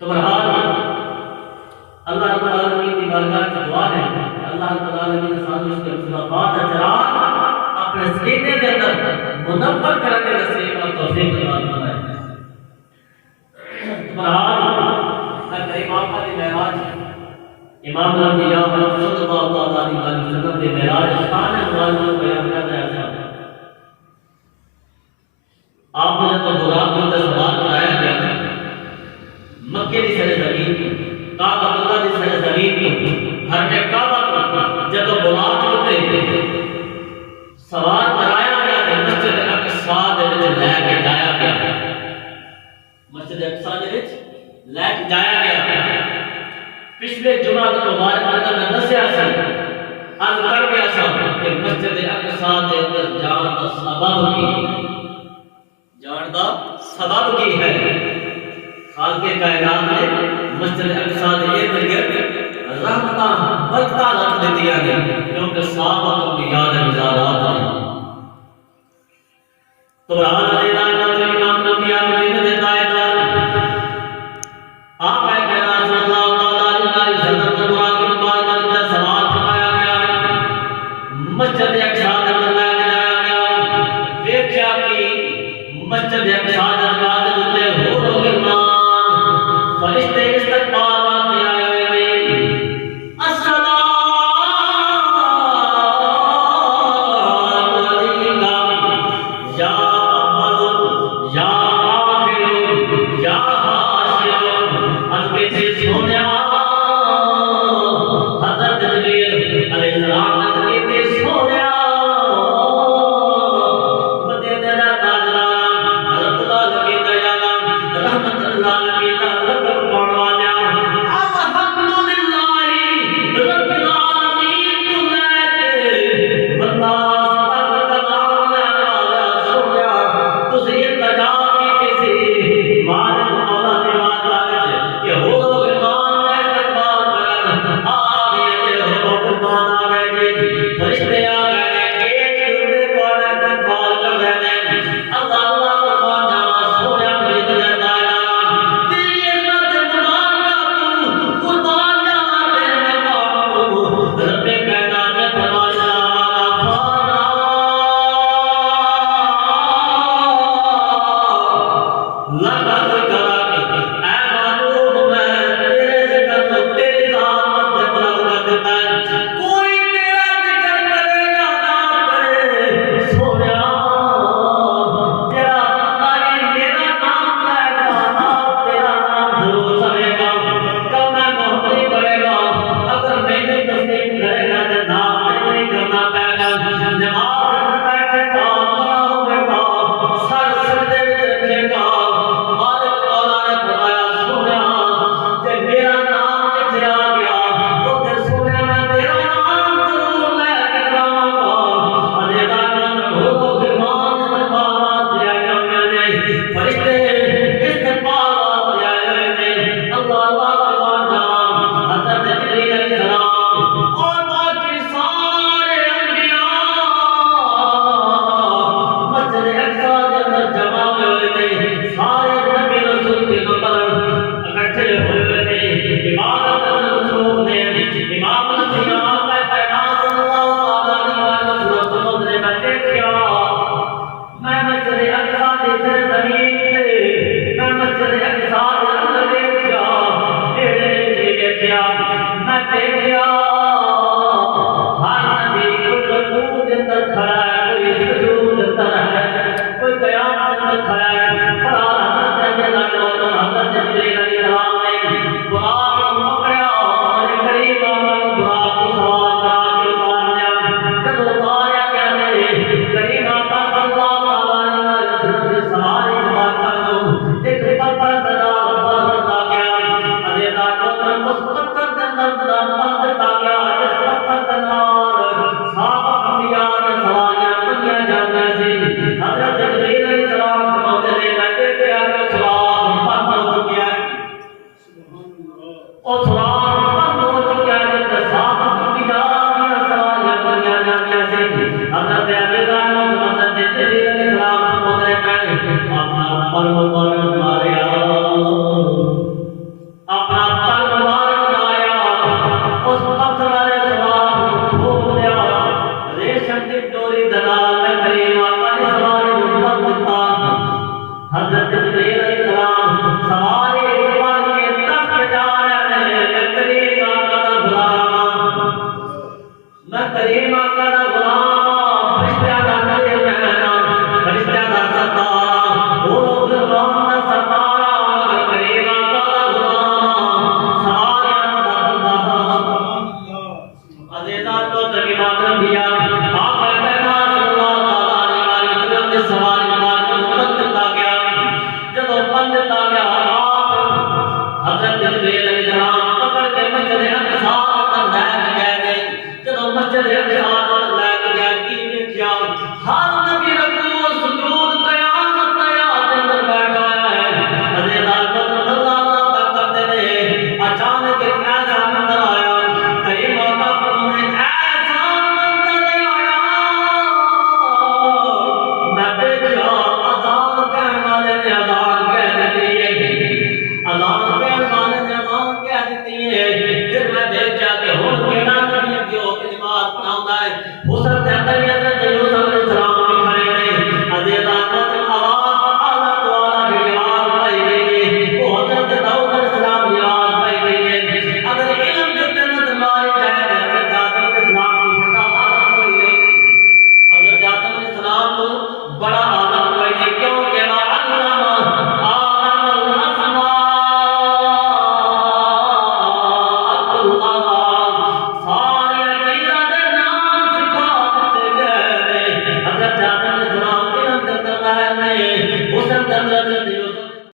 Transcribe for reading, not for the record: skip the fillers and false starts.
تو بہرحال اللہ رب العالمین کی بارگاہ کی دعا ہے کہ اللہ رب العالمین ساتھ اس کے مصطفیٰ کا چراغ اپنے سینے کے اندر منور کر کے نصیب اور توفیق عطا فرمائے۔ تو بہرحال کریم آقا کی معراج امام الانبیاء صلی اللہ علیہ وسلم کے معراج شان نواز کو بیان کر رہا تھا۔ آپ نے تو براق میں سوال کرایا گیا مکے کی سرزمین کو، کعبہ اللہ کی سرزمین کو، ہر میں کعبہ کو جب براق ہوتے سوال کرایا گیا کہ مسجد اقصی دے وچ لے کے جایا گیا، مسجد اقصی دے وچ لے کے جایا گیا۔ پچھلے جمعہ کو مبارک اللہ نے دسیا سی عرض کر گیا سا کہ مسجد اقصی دے اندر جان دا سبب کی جان دا سبب کی ہے۔ خالق کائنات نے مسجد اقصی دے اندر رحمتاں برکتاں رکھ دتیاں نے کیونکہ صحابہ کو بھی یاد گزارات ہیں۔ تو بہرحال امام الانبیاء مدینہ دے تاجدار آقا کرام صلی اللہ علیہ وسلم کے براق کے بعد سوال فرمایا گیا، مسجد اقصی دے اندر لے کے جایا گیا، دیکھا کہ مسجد اقصی دے بعد تے حور و غلمان فرشتے استقبال واسطے آئے ہوئے نے، السلام علیکم یا اول یا آخر یا حاشر، انبے سے سونیا حضرت جبریل علیہ السلام نے کہتے سونیا مدینہ دا تاجدار حضرت اللہ کی دیا رحمت اللہ علیہ رکب پڑھوا دیا الحمدللہ رب العالمین تو لے کے والناس تک تمام والا سونیا تسی التجا کی کسی مالک مولا نے وعدہ کہ ہو غلمان میں استقبال کرن آ گئے ہو غلمان آ گئے فرشتے آ گئے ایک دوسرے کو استقبال کر رہے ہیں۔ اللہ اللہ قربان جاوا سونیا مجھے دیتا ہے جبریل علیہ السلام پکڑ کے مسجد اقصی تک لے کے گئے نے جب مسجد اقصی